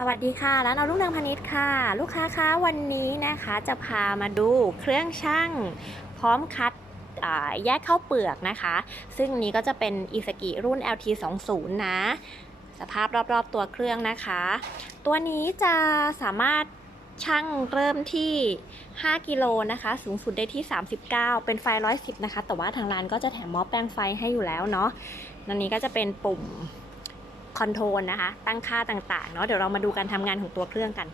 สวัสดีค่ะ ร้านเอาลูกนางพาณิชค่ะ ลูกค้าคะวันนี้นะคะจะพามาดูเครื่องช่างพร้อมคัดแยกข้าวเปลือกนะคะ ซึ่งนี้ก็จะเป็นอีสกิรุ่น LT20 นะ สภาพรอบๆตัวเครื่องนะคะ ตัวนี้จะสามารถช่างเริ่มที่ 5 กิโลนะคะ สูงสุดได้ที่ 39 เป็นไฟ 110 นะคะ แต่ว่าทางร้านก็จะแถมหม้อแปลงไฟให้อยู่แล้วเนาะอันนี้ก็จะเป็นปุ่ม คอนโทรลนะคะ ตั้งค่าต่างๆ เนาะเดี๋ยวเรามาดูการทำงานของตัวเครื่องกัน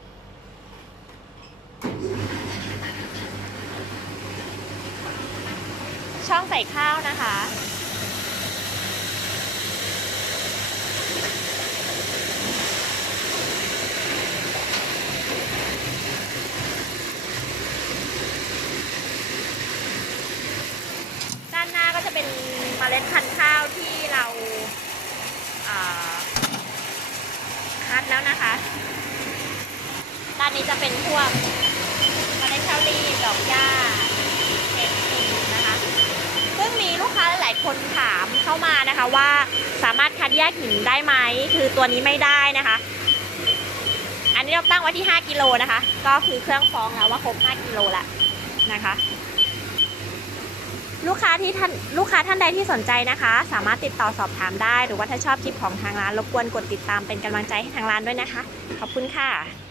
ช่องใส่ข้าวนะคะ ด้านหน้าก็จะเป็นเมล็ดพันธุ์ข้าวที่เราอ่าคัดแล้ว นะคะ ด้านนี้จะเป็นพวกเมล็ดข้าวรีบดอกหญ้าเห็ดหูนะคะ ซึ่งมีลูกค้าหลาย ๆ คนถามเข้ามานะคะว่าสามารถคัดแยกหินได้ไหม คือตัวนี้ไม่ได้นะคะ อันนี้เราตั้งไว้ที่ 5 กิโลนะคะ ก็คือเครื่องฟองแล้วว่าครบ 5 กิโลละนะคะ ลูกค้าที่ท่านลูกค้าท่านใดที่สนใจนะคะ สามารถติดต่อสอบถามได้ หรือว่าถ้าชอบคลิปของทางร้านรบกวนกดติดตามเป็นกำลังใจให้ทางร้านด้วยนะคะ ขอบคุณค่ะ